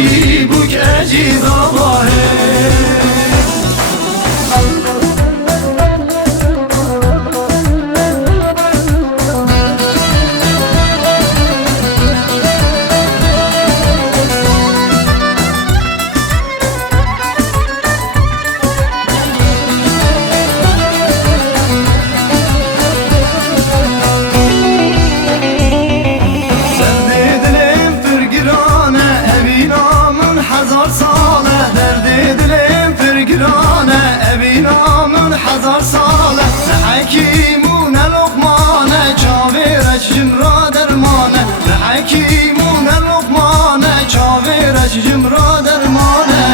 بوی بوک اجیز آباه هزار ساله حکیمون لقمانه چاویرش جمرا درمانه حکیمون لقمانه چاویرش جمرا درمانه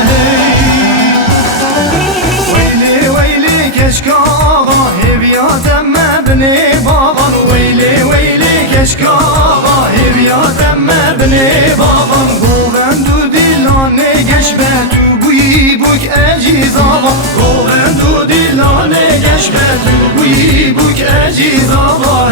ویلی ویلی کشک آقا هیبیاتم مبنی بابان ویلی ویلی کشک آقا هیبیاتم مبنی بابان گوبندو دیلانه گشبه تو بوی بوک اجیز آقا گوبندو دیلانه گشبه تو بوی بوک اجیز آقا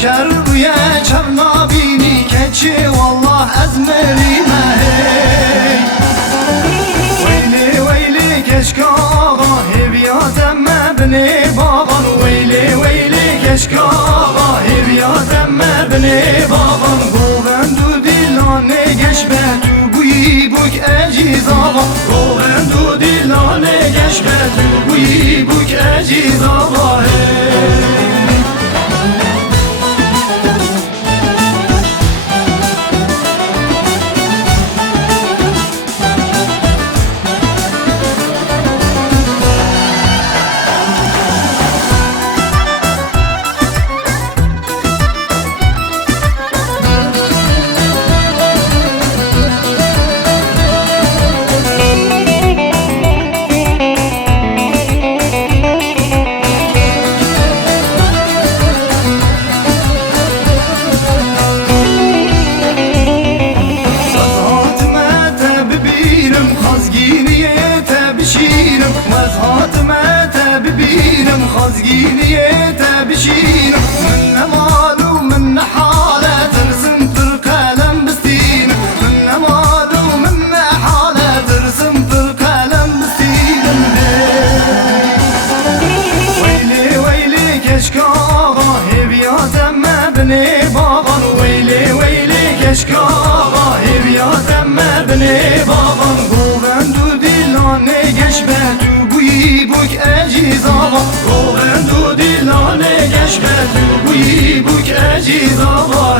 کربویا چبنا بینی کچی والله از مریمه ویلی ویلی کشک آقا هیبیاتم مبنی بابان ویلی ویلی کشک آقا هیبیاتم مبنی بابان گوبندو دیلانه گشبه تو بوی بوک اجیز آقا گوبندو دیلانه گشبه تو بوی بوک اجیز آقا خزگینیه تبشینم من مالو من حاله ترسم تر قلم بستینم من مالو من حاله ترسم تر قلم بستینم ویلی ویلی کشک آقا هیبیاتم مبنی بابان ویلی ویلی کشک آقا هیبیاتم مبنی بابان گوبندو دیلانه گشبه تو بوی بوک اجیز آقا گوبندو دیلانه گشبه تو بوی بوک اجیز آقا